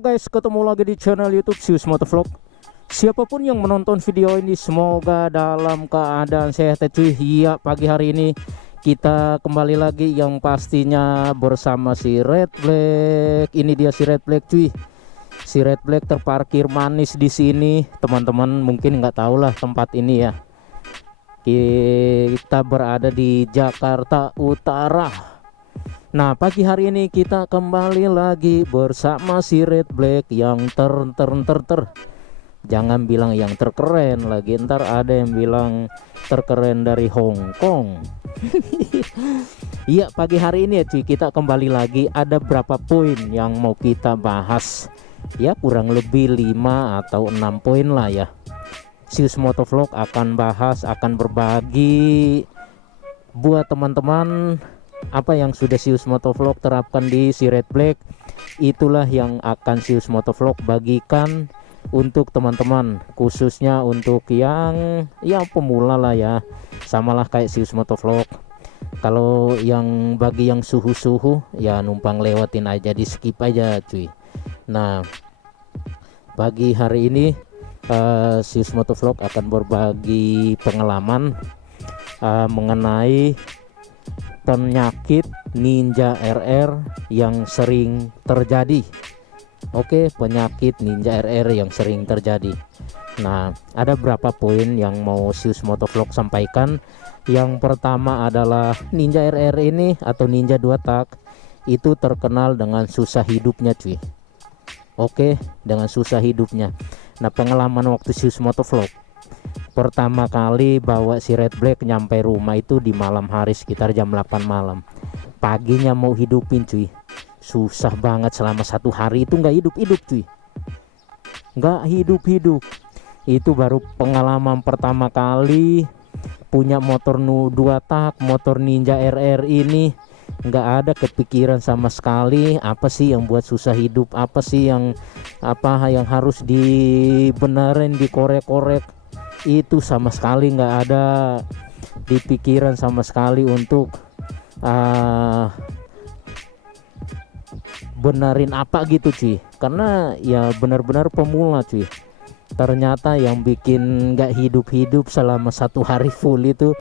Halo guys, ketemu lagi di channel YouTube Sius Motovlog. Siapapun yang menonton video ini semoga dalam keadaan sehat cuy. Iya, pagi hari ini kita kembali lagi yang pastinya bersama si Red Black. Ini dia si Red Black cuy. Si Red Black terparkir manis di sini. Teman-teman mungkin nggak tahu lah tempat ini ya. Kita berada di Jakarta Utara. Nah, pagi hari ini kita kembali lagi bersama si Red Black yang jangan bilang yang terkeren lagi, ntar ada yang bilang terkeren dari Hong Kong. Iya, pagi hari ini ya cuy, kita kembali lagi. Ada berapa poin yang mau kita bahas? Ya kurang lebih 5 atau 6 poin lah ya. Sius Motovlog akan bahas, akan berbagi buat teman-teman apa yang sudah Sius Motovlog terapkan di si Red Black. Itulah yang akan Sius Motovlog bagikan untuk teman-teman, khususnya untuk yang pemula lah ya, samalah kayak Sius Motovlog. Kalau yang bagi yang suhu-suhu ya numpang lewatin aja, di skip aja cuy. Nah, pagi hari ini Sius Motovlog akan berbagi pengalaman mengenai penyakit Ninja RR yang sering terjadi. Oke, penyakit Ninja RR yang sering terjadi. Nah, ada berapa poin yang mau Sius Motovlog sampaikan. Yang pertama adalah Ninja RR ini atau Ninja 2 tak itu terkenal dengan susah hidupnya cuy. Oke, dengan susah hidupnya. Nah, pengalaman waktu Sius Motovlog pertama kali bawa si Red Black nyampe rumah itu di malam hari sekitar jam 8 malam. Paginya mau hidupin cuy, susah banget. Selama 1 hari itu nggak hidup cuy, nggak hidup. Itu baru pengalaman pertama kali punya motor 2 tak, motor Ninja RR ini. Nggak ada kepikiran sama sekali apa sih yang buat susah hidup, apa sih yang harus dibenerin, dikorek-korek. Itu sama sekali nggak ada di pikiran sama sekali untuk benerin apa gitu cuy, karena ya benar-benar pemula cuy. Ternyata yang bikin nggak hidup selama 1 hari full itu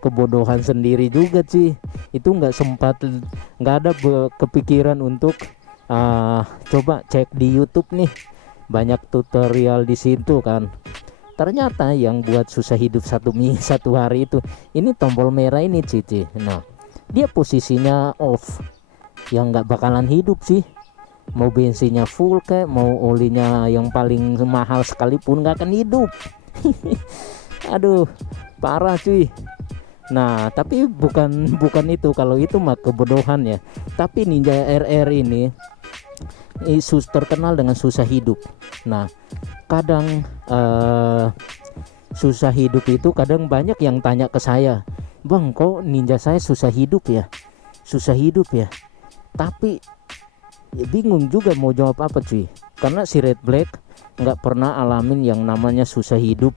kebodohan sendiri juga cuy. Itu nggak ada kepikiran untuk coba cek di YouTube nih, banyak tutorial di situ kan. Ternyata yang buat susah hidup 1 hari itu ini tombol merah ini cici. Nah, dia posisinya off, yang nggak bakalan hidup sih. Mau bensinnya full kayak mau olinya yang paling mahal sekalipun nggak akan hidup. Aduh, parah cuy. Nah, tapi bukan itu, kalau itu mah kebodohan ya. Tapi Ninja RR ini terkenal dengan susah hidup. Nah, kadang susah hidup itu kadang banyak yang tanya ke saya, "Bang, kok Ninja saya susah hidup ya?" Tapi ya bingung juga mau jawab apa cuy, karena si Red Black nggak pernah alamin yang namanya susah hidup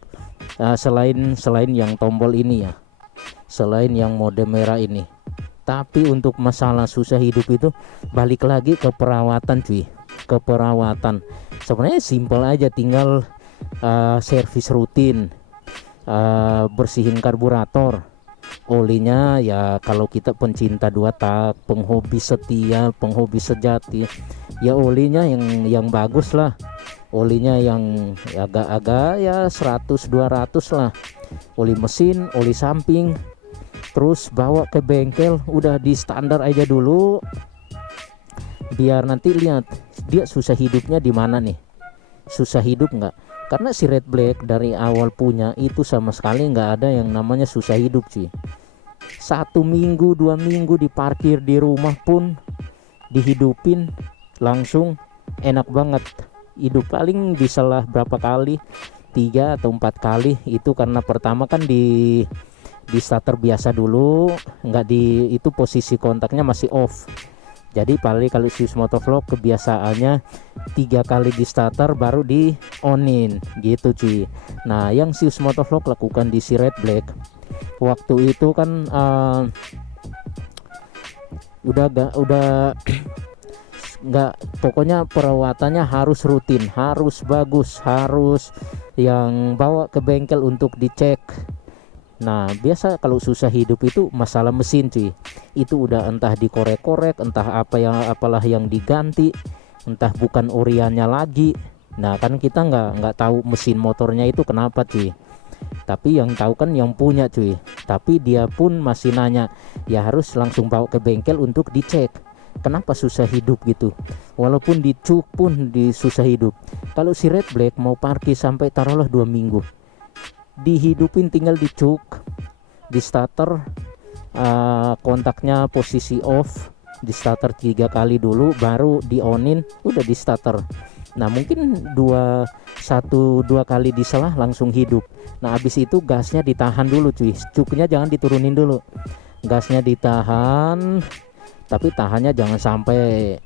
selain yang tombol ini ya, selain yang mode merah ini. Tapi untuk masalah susah hidup itu balik lagi ke perawatan cuy, ke perawatan. Sebenarnya simpel aja, tinggal servis rutin, bersihin karburator, olinya ya kalau kita pencinta 2 tak, penghobi setia, penghobi sejati, ya olinya yang bagus lah, olinya yang agak-agak ya 100-200 lah, oli mesin, oli samping. Terus bawa ke bengkel, udah di standar aja dulu, biar nanti lihat dia susah hidupnya di mana nih, susah hidup nggak. Karena si Red Black dari awal punya itu sama sekali nggak ada yang namanya susah hidup cuy. 1 minggu 2 minggu diparkir di rumah pun dihidupin langsung enak banget. Hidup paling bisa lah berapa kali, 3 atau 4 kali. Itu karena pertama kan di starter biasa dulu, itu posisi kontaknya masih off. Jadi paling kalau Sius Motovlog kebiasaannya 3 kali di starter baru di onin gitu cuy. Nah, yang Sius Motovlog lakukan di si Red Black waktu itu kan udah nggak, pokoknya perawatannya harus rutin, harus bagus, harus yang bawa ke bengkel untuk dicek. Nah biasa kalau susah hidup itu masalah mesin cuy, itu udah entah dikorek-korek, entah apa yang apalah yang diganti, entah bukan oriannya lagi. Nah kan kita nggak tahu mesin motornya itu kenapa cuy, tapi yang tahu kan yang punya cuy. Tapi dia pun masih nanya, ya harus langsung bawa ke bengkel untuk dicek kenapa susah hidup gitu. Walaupun dicuk pun susah hidup. Kalau si Red Black mau parkir sampai taruhlah 2 minggu, dihidupin tinggal dicuk, di starter, kontaknya posisi off, di starter 3 kali dulu baru di onin, udah di starter. Nah mungkin 2 kali diselah langsung hidup. Nah habis itu gasnya ditahan dulu cuy, cuknya jangan diturunin dulu, gasnya ditahan, tapi tahannya jangan sampai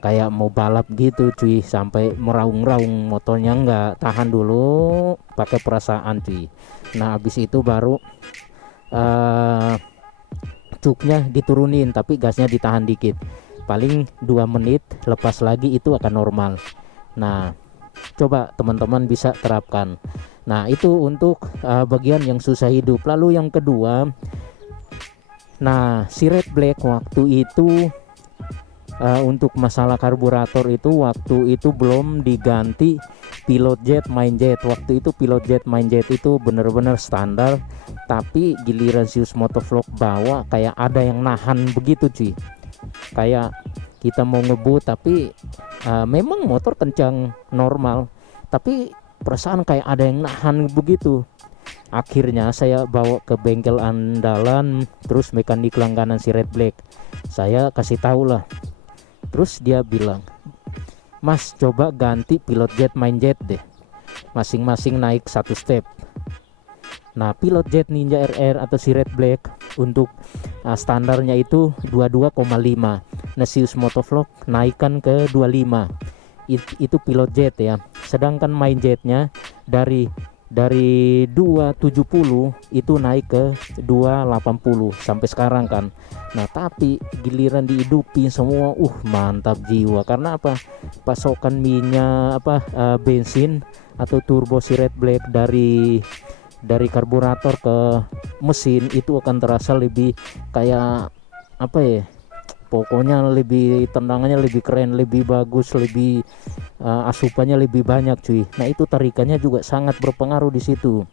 kayak mau balap gitu cuy, sampai meraung-raung motornya, enggak, tahan dulu pakai perasaan cuy. Nah habis itu baru cuknya diturunin tapi gasnya ditahan dikit, paling 2 menit lepas lagi itu akan normal. Nah coba teman-teman bisa terapkan. Nah itu untuk bagian yang susah hidup. Lalu yang kedua, nah si Red Black waktu itu untuk masalah karburator itu waktu itu belum diganti pilot jet main jet. Waktu itu pilot jet main jet itu bener-bener standar, tapi giliran Zeus Motovlog bawa kayak ada yang nahan begitu cuy, kayak kita mau ngebut tapi memang motor kencang normal, tapi perasaan kayak ada yang nahan begitu. Akhirnya saya bawa ke bengkel andalan, terus mekanik langganan si Red Black, saya kasih tahu lah. Terus dia bilang, Mas coba ganti pilot jet main jet deh, masing-masing naik 1 step. Nah pilot jet Ninja RR atau si Red Black untuk standarnya itu 22,5. Nah Zeus Motovlog naikkan ke 25, itu pilot jet ya. Sedangkan main jetnya dari 270 itu naik ke 280 sampai sekarang kan. Nah tapi giliran dihidupin semua, mantap jiwa. Karena apa, pasokan minyak bensin atau turbo si Red Black dari karburator ke mesin itu akan terasa lebih kayak apa ya, pokoknya lebih, tendangannya lebih keren, lebih bagus, lebih asupannya lebih banyak cuy. Nah itu tarikannya juga sangat berpengaruh di situ.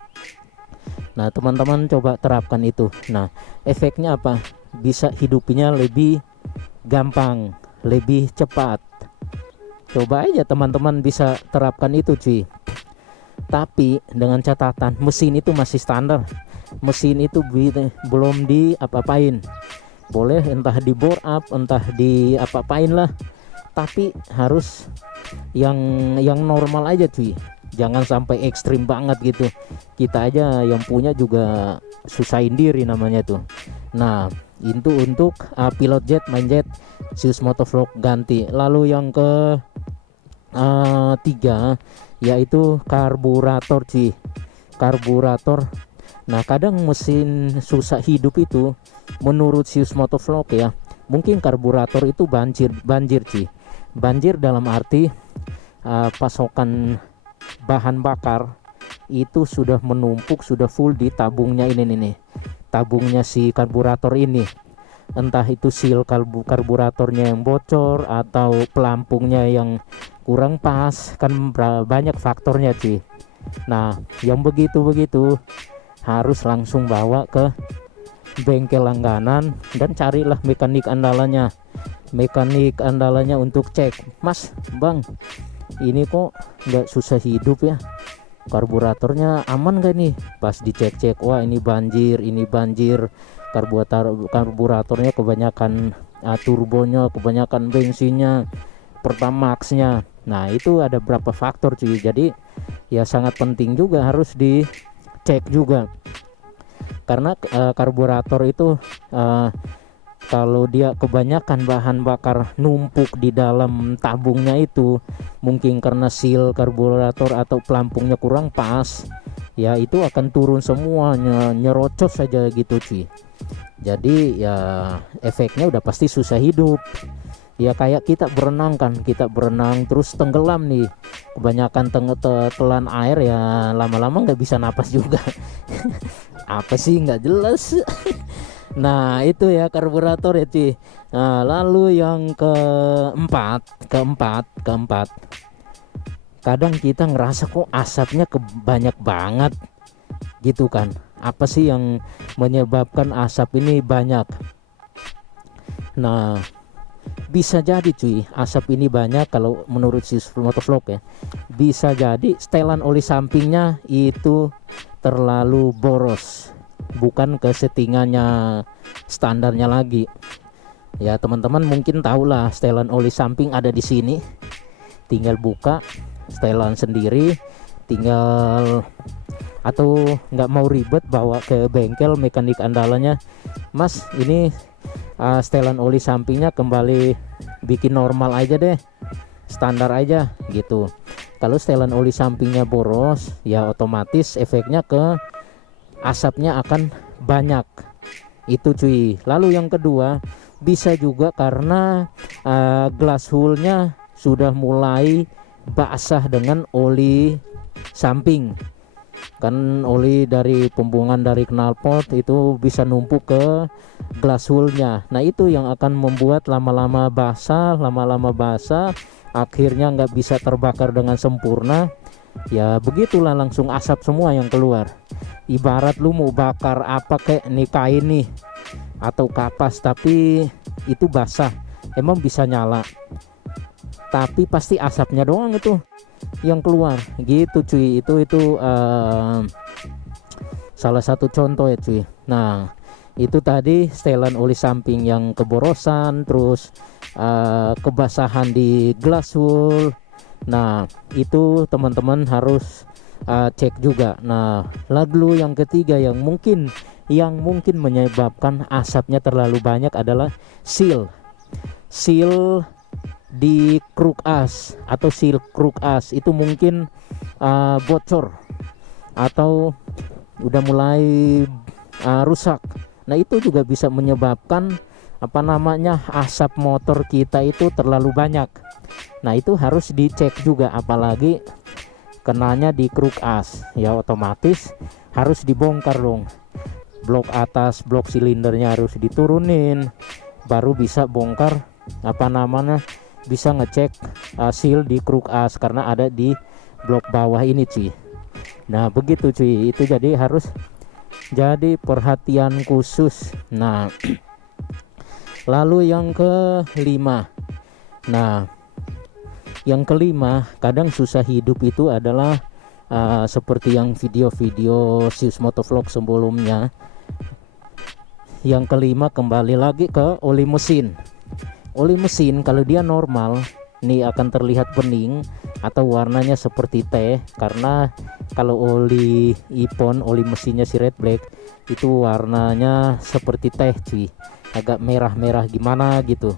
Nah teman-teman coba terapkan itu. Nah efeknya apa, bisa hidupnya lebih gampang, lebih cepat. Coba aja teman-teman bisa terapkan itu cuy. Tapi dengan catatan mesin itu masih standar, mesin itu belum diapa-apain. Boleh entah di bore up, entah di apa-apain lah, tapi harus yang normal aja cuy, jangan sampai ekstrim banget gitu. Kita aja yang punya juga susahin diri namanya tuh. Nah itu untuk pilot jet main jet Zeus Motovlog ganti. Lalu yang ke 3 yaitu karburator cuy, karburator. Nah kadang mesin susah hidup itu menurut Zeus Motovlog ya, mungkin karburator itu banjir cuy. Banjir dalam arti pasokan bahan bakar itu sudah menumpuk, sudah full di tabungnya ini nih, tabungnya si karburator ini. Entah itu seal karburatornya yang bocor atau pelampungnya yang kurang pas, kan banyak faktornya cuy. Nah yang begitu harus langsung bawa ke bengkel langganan dan carilah mekanik andalannya untuk cek. Mas bang, ini kok nggak susah hidup ya, karburatornya aman gak nih? Pas dicek-cek, wah ini banjir, karburatornya kebanyakan turbonya, kebanyakan bensinnya, pertamaxnya. Nah itu ada berapa faktor cuy, jadi ya sangat penting juga harus dicek juga. Karena karburator itu kalau dia kebanyakan bahan bakar numpuk di dalam tabungnya itu, mungkin karena seal karburator atau pelampungnya kurang pas, ya itu akan turun semuanya, nyerocos saja gitu cuy. Jadi ya efeknya udah pasti susah hidup. Ya kayak kita berenang kan, kita berenang terus tenggelam nih, kebanyakan telan air ya lama-lama nggak bisa napas juga. Apa sih nggak jelas. Nah itu ya karburator ya cuy. Nah lalu yang keempat, kadang kita ngerasa kok asapnya banyak banget gitu kan. Apa sih yang menyebabkan asap ini banyak? Nah bisa jadi cuy, asap ini banyak kalau menurut si motovlog ya, bisa jadi setelan oli sampingnya itu terlalu boros, bukan ke settingannya standarnya lagi. Ya teman-teman mungkin tahu lah, setelan oli samping ada di sini, tinggal buka setelan sendiri, tinggal atau nggak mau ribet bawa ke bengkel mekanik andalanya, Mas ini setelan oli sampingnya kembali bikin normal aja deh, standar aja gitu. Kalau setelan oli sampingnya boros ya otomatis efeknya ke asapnya akan banyak itu cuy. Lalu yang kedua bisa juga karena glass hull-nya sudah mulai basah dengan oli samping kan, oli dari pembuangan dari knalpot itu bisa numpuk ke glass hull-nya. Nah itu yang akan membuat lama-lama basah, akhirnya nggak bisa terbakar dengan sempurna. Ya begitulah, langsung asap semua yang keluar. Ibarat lu mau bakar apa kayak nih, kain nih atau kapas, tapi itu basah, emang bisa nyala, tapi pasti asapnya doang itu yang keluar gitu cuy. Itu salah satu contoh ya cuy. Nah itu tadi setelan oli samping yang keborosan, terus kebasahan di glass wool. Nah itu teman-teman harus cek juga. Nah lalu yang ketiga yang mungkin menyebabkan asapnya terlalu banyak adalah seal di kruk as atau seal kruk as itu mungkin bocor atau udah mulai rusak. Nah itu juga bisa menyebabkan asap motor kita itu terlalu banyak. Nah itu harus dicek juga, apalagi kenanya di kruk as ya otomatis harus dibongkar dong. Blok atas, blok silindernya harus diturunin, baru bisa bongkar bisa ngecek seal di kruk as karena ada di blok bawah ini cuy. Nah begitu cuy, itu jadi harus jadi perhatian khusus. Nah lalu yang kelima, kadang susah hidup itu adalah seperti yang video-video Sius Motovlog sebelumnya. Yang kelima kembali lagi ke oli mesin. Oli mesin kalau dia normal nih akan terlihat bening atau warnanya seperti teh, karena kalau oli ipon, oli mesinnya si Red Black itu warnanya seperti teh cuy, agak merah-merah gimana gitu,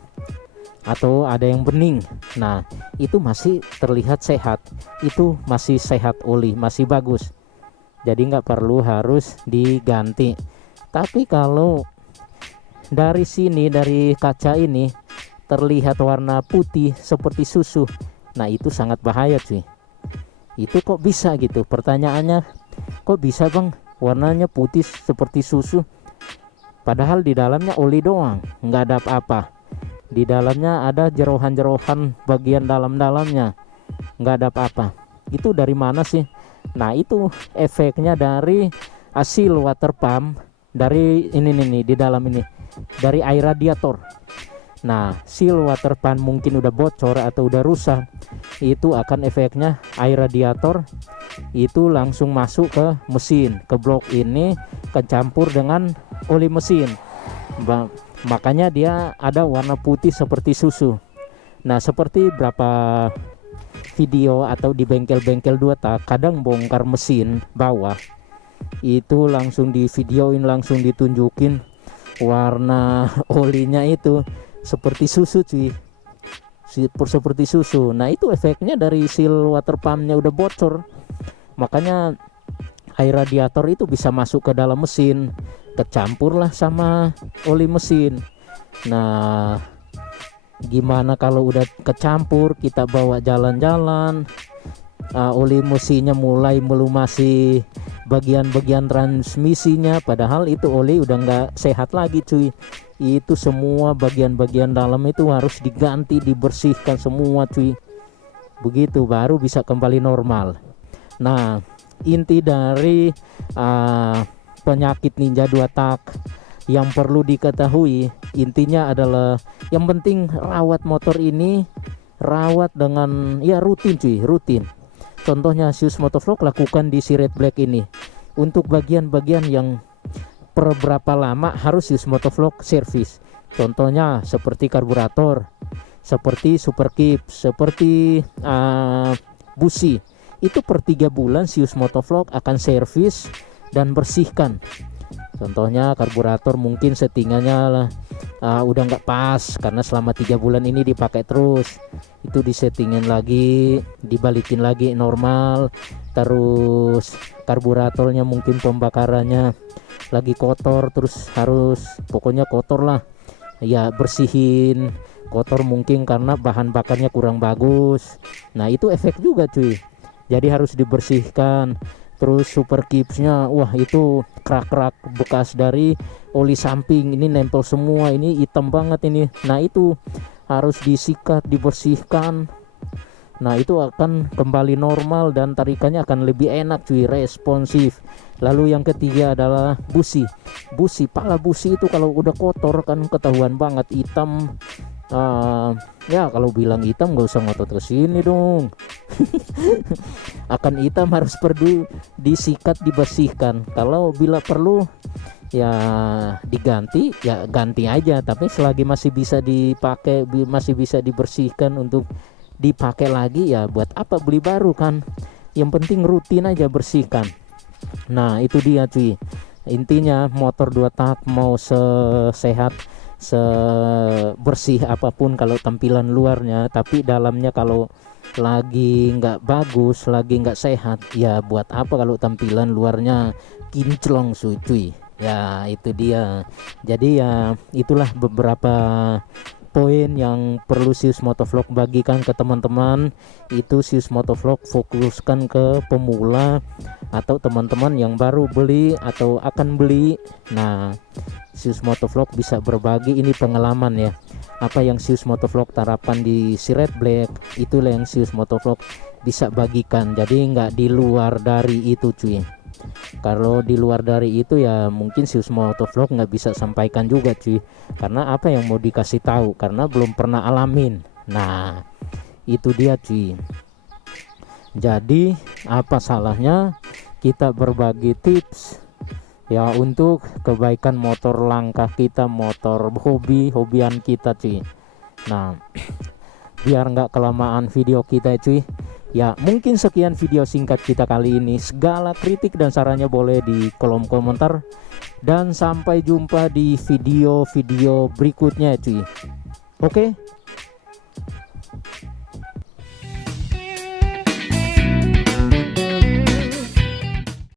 atau ada yang bening. Nah itu masih terlihat sehat, itu masih sehat, oli masih bagus, jadi nggak perlu harus diganti. Tapi kalau dari sini, dari kaca ini terlihat warna putih seperti susu, nah itu sangat bahaya cuy. Itu kok bisa gitu, pertanyaannya kok bisa bang warnanya putih seperti susu, padahal di dalamnya oli doang, nggak ada apa-apa. Di dalamnya ada jerohan-jerohan bagian dalam-dalamnya, nggak ada apa-apa. Itu dari mana sih? Nah itu efeknya dari hasil water pump, dari ini nih di dalam ini, dari air radiator. Nah seal water pump mungkin udah bocor atau udah rusak, itu akan efeknya air radiator itu langsung masuk ke mesin, ke blok ini, kecampur dengan oli mesin, makanya dia ada warna putih seperti susu. Nah seperti berapa video atau di bengkel-bengkel 2 tak kadang bongkar mesin bawah itu langsung di videoin, langsung ditunjukin warna olinya itu seperti susu cuy, seperti susu. Nah itu efeknya dari seal water pumpnya udah bocor, makanya air radiator itu bisa masuk ke dalam mesin, kecampurlah sama oli mesin. Nah Gimana kalau udah kecampur kita bawa jalan-jalan, oli mesinnya mulai melumasi bagian-bagian transmisinya, padahal itu oli udah nggak sehat lagi cuy. Itu semua bagian-bagian dalam itu harus diganti, dibersihkan semua cuy, begitu baru bisa kembali normal. Nah, inti dari penyakit Ninja 2 tak yang perlu diketahui intinya adalah yang penting rawat motor ini, rawat dengan ya rutin cuy, rutin. Contohnya Zeus Motovlog lakukan di Siret Black ini. Untuk bagian-bagian yang per berapa lama harus Zeus Motovlog servis. Contohnya seperti karburator, seperti super keep, seperti busi. Itu per 3 bulan Zeus Motovlog akan servis dan bersihkan. Contohnya karburator mungkin settingannya udah nggak pas karena selama 3 bulan ini dipakai terus, itu disettingin lagi, dibalikin lagi normal. Terus karburatornya mungkin pembakarannya lagi kotor, terus harus pokoknya kotor lah ya, bersihin. Kotor mungkin karena bahan bakarnya kurang bagus, nah itu efek juga cuy, jadi harus dibersihkan. Terus super kipsnya, wah itu kerak-kerak bekas dari oli samping ini nempel semua, ini hitam banget ini. Nah itu harus disikat, dibersihkan. Nah itu akan kembali normal dan tarikannya akan lebih enak cuy, responsif. Lalu yang ketiga adalah busi. Busi, pala busi itu kalau udah kotor kan ketahuan banget hitam. Ya kalau bilang hitam nggak usah ngotot ke sini dong. Akan hitam harus perlu disikat, dibersihkan. Kalau bila perlu ya diganti, ya ganti aja. Tapi selagi masih bisa dipakai, masih bisa dibersihkan untuk dipakai lagi, ya buat apa beli baru kan. Yang penting rutin aja bersihkan. Nah itu dia cuy, intinya motor 2 tak mau sesehat, sebersih apapun kalau tampilan luarnya, tapi dalamnya kalau lagi nggak bagus, lagi nggak sehat, ya buat apa kalau tampilan luarnya kinclong cuy. Ya itu dia. Jadi ya itulah beberapa poin yang perlu Zeus Motovlog bagikan ke teman-teman. Itu Zeus Motovlog fokuskan ke pemula atau teman-teman yang baru beli atau akan beli. Nah Zeus Motovlog bisa berbagi ini pengalaman ya, apa yang Zeus Motovlog terapkan di Siret Black, itulah yang Zeus Motovlog bisa bagikan. Jadi nggak di luar dari itu cuy. Kalau di luar dari itu ya mungkin Zeus Motovlog nggak bisa sampaikan juga cuy, karena apa yang mau dikasih tahu, karena belum pernah alamin. Nah itu dia cuy. Jadi apa salahnya kita berbagi tips ya untuk kebaikan motor langkah kita, motor hobian kita cuy. Nah biar nggak kelamaan video kita cuy, ya mungkin sekian video singkat kita kali ini. Segala kritik dan sarannya boleh di kolom komentar, dan sampai jumpa di video-video berikutnya cuy. Oke.